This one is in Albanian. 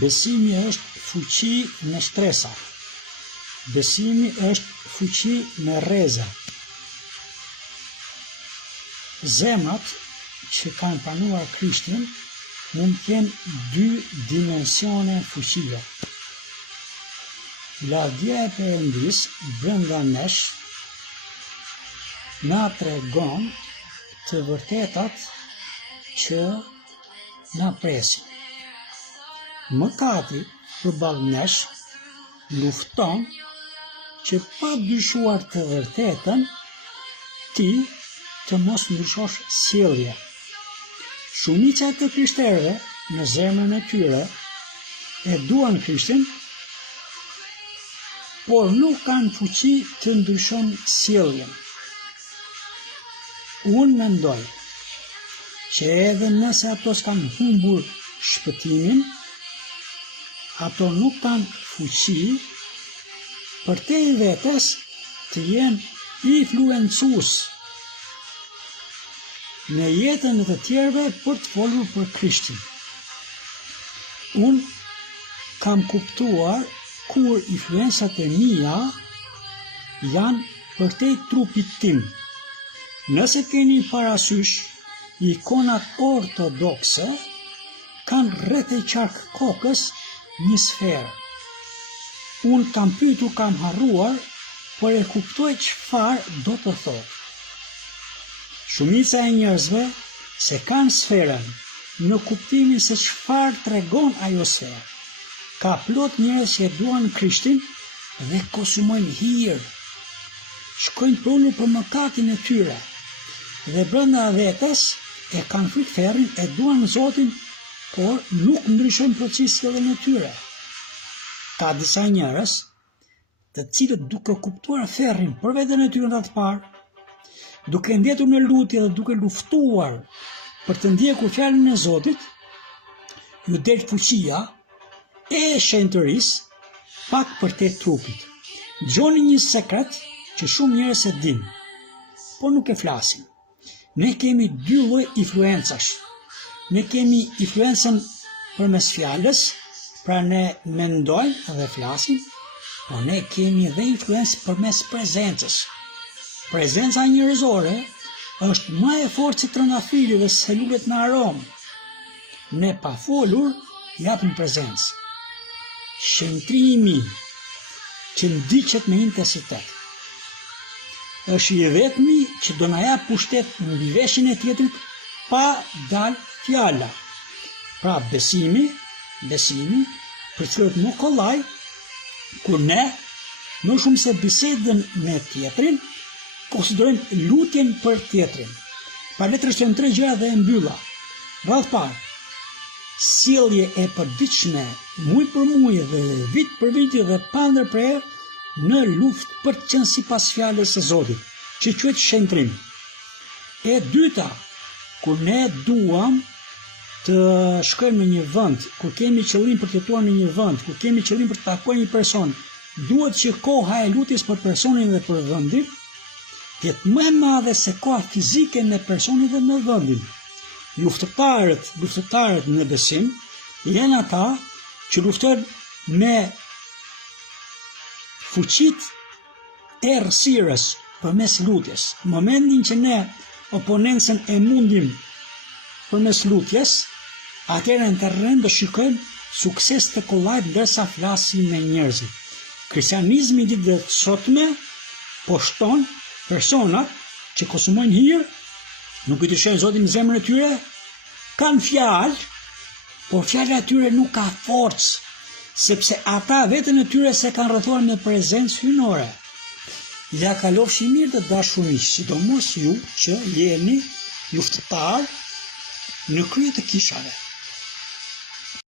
Besimi është fuqi në shtresa. Besimi është fuqi në rreza. Zemrat që kanë pranuar Krishtin mund të kenë dy dimensione fuqie. Lavdia e Perëndis brenda nesh na tregon të vërtetat që na presin. Mëkati përballë nesh lufton që pa dyshuar të vërtetën ti të mos ndryshosh sjellje. Shumica të krishterëve në zemrën e tyre e duan Krishtin, por nuk kanë fuqi të ndryshojnë sjelljen. Unë mendoj që edhe nëse ato s'kan humbur shpëtimin, ato nuk kanë fuqi për te i vetes të jenë influencues në jetën e të tjerëve për të folur për Krishtin. Unë kam kuptuar kur influencat e mia janë për te trupit tim. Nëse keni parasysh, ikonat ortodokse kanë rreth e qark kokës një sferë. Unë kam pyetur, kam harruar, por e kuptoj çfarë do të thotë. Shumica e njerëzve se kanë sferën në kuptimin se çfarë tregon ajo sferë. Ka plot njerëz që duan Krishtin dhe konsumojnë hir. Shkojnë prulur për mëkatin e tyre dhe brenda vetes e kanë frikë ferrin, e duan Zotin, por nuk ndryshojnë procesën e tyre. Ka disa njerëz të cilët duke kuptuar ferrin për veten e tyre të parë, duke ndjetur në lutje dhe duke luftuar për të ndjekur fjalën e Zotit, ju del fuqia e shenjtërisë pak për te trupit. Dëgjoni një sekret që shumë njerëz e dinë, por nuk e flasin. Ne kemi dy lloj influencash. Ne kemi influencën përmes fjalës, pra ne mendojmë dhe flasim, por ne kemi dhe influencë përmes prezencës. Prezenca njerëzore është më e fortë se trëndafili dhe selulet në aromë. Ne pa folur japim prezencë. Shëntrimi që ndiqet me intensitet është i vetmi që do na jap pushtet mbi veshin e tjetrit pa dal fjala. Pra besimi, për cilët nuk kollaj, kur ne, më shumë se bisedën me tjetrin, konsiderojmë lutjen për tjetrin. Pa le të rishtojmë 3 gjëra dhe e mbylla. Radhë parë, sjellje e përditshme, muj për muj dhe vit për vit dhe pa ndërprerje në luftë për të qenë sipas fjalës së Zotit, që quhet shëntrim. E dyta, kur ne duam të shkojmë në një vend, kur kemi qëllim për të jetuar në një vend, kur kemi qëllim për të takuar një person, duhet që koha e lutjes për personin dhe për vendin të jetë më e madhe se koha fizike me personin dhe me vendin. Luftëtarët në besim janë ata që luftojnë me fuqit e errësirës përmes lutjes. Në momentin që ne oponencën e mundim përmes lutjes, atëherë në terren do shikojmë sukses të kollajt ndërsa flasim me njerëzit. Kristianizmi i ditëve të sotme poshton personat që konsumojnë hir, nuk i dëshirojnë Zotin në zemrën e tyre, kanë fjalë, por fjala e tyre nuk ka forcë, sepse ata vetën e tyre se kanë rrethuar me prezencë hynore. Ja kalofshi mirë të dashurisë, sidomos ju që jeni luftëtar në krye të kishave.